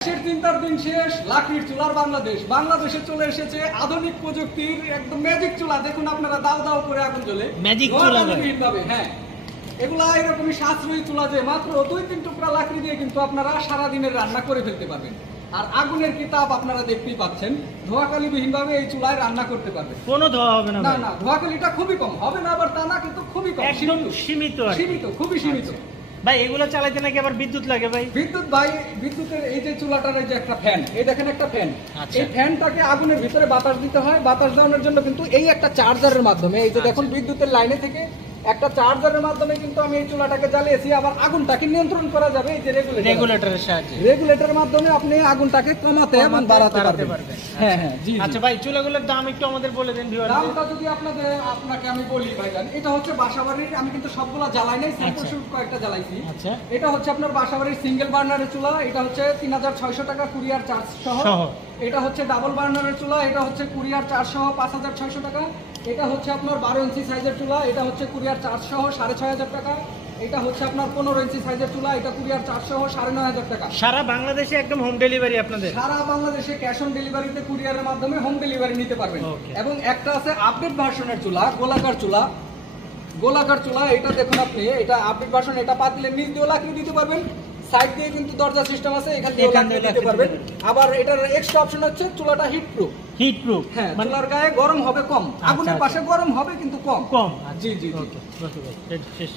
চিন্তার দিন শেষ, লাকড়ির চুলার বাংলাদেশ। বাংলাদেশে চলে এসেছে আধুনিক প্রযুক্তির একদম ম্যাজিক চুলা। দেখুন আপনারা দাও দাও করে আগুন জ্বলে ম্যাজিক চুলা ভাবে। হ্যাঁ, এগুলা এরকমই সাশ্রয়ী চুলা যে মাত্র 2-3 টুকরা লাকড়ি দিয়ে কিন্তু আপনারা সারা দিনের রান্না করে ফেলতে পারবেন। আর আগুনের কি তাপ আপনারা দেখতেই পাচ্ছেন। ধোঁয়াকালি বিহীন ভাবে এই চুলায় রান্না করতে পারবেন। কোনো ধোঁয়া হবে না? না না, ধোঁয়াকালিটা খুবই কম, হবে না আবার তা না, কিন্তু খুবই কম, একদম সীমিত সীমিত, খুবই সীমিত। ভাই এগুলো চালাইতে নাকি আবার বিদ্যুৎ লাগে ভাই? বিদ্যুৎ ভাই, বিদ্যুতের এই যে চুলাটার এই যে একটা ফ্যান, এই দেখেন একটা ফ্যান, আচ্ছা। এই ফ্যানটাকে আগুনের ভিতরে বাতাস দিতে হয়। বাতাস দেওয়ানোর জন্য কিন্তু এই একটা চার্জারের মাধ্যমে, এই যে দেখুন বিদ্যুতের লাইনে থেকে একটা চার্জারের মাধ্যমে কিন্তু আমি এই চুলাটাকে জ্বালিয়েছি। আবার আগুনটাকে নিয়ন্ত্রণ করা যাবে এই যে রেগুলেটরের সাহায্যে। রেগুলেটরের মাধ্যমে আপনি আগুনটাকে কমাতে এবং বাড়াতে পারবেন। হ্যাঁ হ্যাঁ, জি। আচ্ছা ভাই, চুলাগুলোর দাম একটু আমাদের বলে দেন ভিউয়ারদের। দামটা যদি আপনাকে আমি বলি ভাইজান, এটা হচ্ছে বাসাবাড়ির, আমি কিন্তু সবগুলা জ্বালাই নাই, স্যাম্পল শুট কয়েকটা জ্বালাইছি। আচ্ছা, এটা হচ্ছে আপনার বাসাবাড়ির সিঙ্গেল বার্নারের চুলা, এটা হচ্ছে 3600 টাকা কুরিয়ার চার্জ সহ। এটা হচ্ছে ডাবল বার্নারের চুলা, এটা হচ্ছে কুরিয়ার চার্জ সহ 5600 টাকা। এটা হচ্ছে আপনার 12 ইঞ্চি সাইজের চুলা, এটা হচ্ছে কুরিয়ার চার্জ সহ 6500 টাকা। এটা হচ্ছে আপনার 15 ইঞ্চি সাইজের চুলা, এটা কুরিয়ার চার্জ সহ 9500 টাকা। সারা বাংলাদেশে একদম হোম ডেলিভারি আপনাদের? সারা বাংলাদেশে ক্যাশ অন ডেলিভারিতে কুরিয়ারের মাধ্যমে হোম ডেলিভারি নিতে পারবেন। এবং একটা আছে আপডেট ভার্সনের চুলা, গোলাকার চুলা। গোলাকার চুলা, এটা দেখুন আপনি, এটা আপডেট ভার্সন। এটা পাতিলের নিচ দিয়ে লাকড়ি দিতে পারবেন, সাইড দিয়ে কিন্তু দরজা সিস্টেম আছে, এখান দিয়ে লাকড়ি দিতে পারবেন। আবার এটার এক্সট্রা অপশন হচ্ছে চুলাটা হিট প্রুফ। হিট প্রুফ, হ্যাঁ, চুলার গায়ে গরম হবে কম, আগুনের পাশে গরম হবে কিন্তু কম। কম। জি জি জি। ওকে, শেষ।